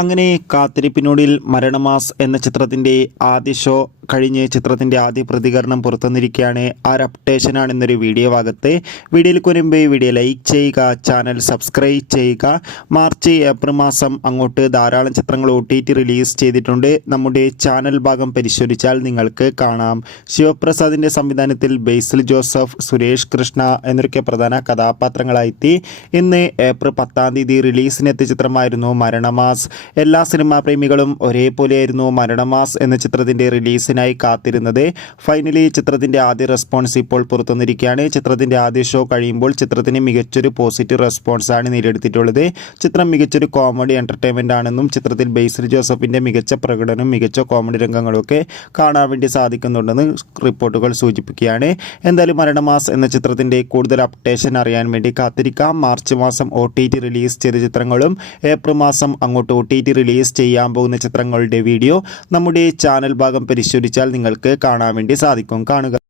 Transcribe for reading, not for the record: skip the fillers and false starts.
അങ്ങനെ കാത്തിരിപ്പിനൊടുവിൽ മരണമാസ് എന്ന ചിത്രത്തിൻ്റെ ആദ്യ ഷോ കഴിഞ്ഞ് ചിത്രത്തിൻ്റെ ആദ്യ പ്രതികരണം പുറത്തുവന്നിരിക്കുകയാണ്. ആ ഒരു അപ്ഡേഷനാണ് ഇന്നൊരു വീഡിയോ ഭാഗത്ത്. വീഡിയോയിലേക്ക് വരുമ്പോൾ വീഡിയോ ലൈക്ക് ചെയ്യുക, ചാനൽ സബ്സ്ക്രൈബ് ചെയ്യുക. മാർച്ച് ഏപ്രിൽ മാസം അങ്ങോട്ട് ധാരാളം ചിത്രങ്ങൾ OTT റിലീസ് ചെയ്തിട്ടുണ്ട്. നമ്മുടെ ചാനൽ ഭാഗം പരിശോധിച്ചാൽ നിങ്ങൾക്ക് കാണാം. ശിവപ്രസാദിൻ്റെ സംവിധാനത്തിൽ ബേസിൽ ജോസഫ്, സുരേഷ് കൃഷ്ണ എന്നൊക്കെ പ്രധാന കഥാപാത്രങ്ങളായെത്തി. ഇന്ന് ഏപ്രിൽ 10 റിലീസിനെത്തിയ ചിത്രമായിരുന്നു മരണമാസ്. എല്ലാ സിനിമാ പ്രേമികളും ഒരേപോലെയായിരുന്നു മരണമാസ് എന്ന ചിത്രത്തിൻ്റെ റിലീസിനായി കാത്തിരുന്നത്. ഫൈനലി ചിത്രത്തിൻ്റെ ആദ്യ റെസ്പോൺസ് ഇപ്പോൾ പുറത്തുവന്നിരിക്കുകയാണ്. ചിത്രത്തിൻ്റെ ആദ്യ ഷോ കഴിയുമ്പോൾ ചിത്രത്തിന് മികച്ചൊരു പോസിറ്റീവ് റെസ്പോൺസാണ് നേടിയെടുത്തിട്ടുള്ളത്. ചിത്രം മികച്ചൊരു കോമഡി എൻ്റർടൈൻമെൻ്റ് ആണെന്നും ചിത്രത്തിൽ ബേസിൽ ജോസഫിൻ്റെ മികച്ച പ്രകടനവും മികച്ച കോമഡി രംഗങ്ങളൊക്കെ കാണാൻ വേണ്ടി സാധിക്കുന്നുണ്ടെന്ന് റിപ്പോർട്ടുകൾ സൂചിപ്പിക്കുകയാണ്. എന്തായാലും മരണമാസ് എന്ന ചിത്രത്തിൻ്റെ കൂടുതൽ അപ്ഡേഷൻ അറിയാൻ വേണ്ടി കാത്തിരിക്കാം. മാർച്ച് മാസം OTT റിലീസ് ചെയ്ത ചിത്രങ്ങളും ഏപ്രിൽ മാസം അങ്ങോട്ട് OTT റിലീസ് ചെയ്യാൻ പോകുന്ന ചിത്രങ്ങളുടെ വീഡിയോ നമ്മുടെ ചാനൽ ഭാഗം പരിശോധിച്ചാൽ നിങ്ങൾക്ക് കാണാൻ വേണ്ടി സാധിക്കും. കാണുക.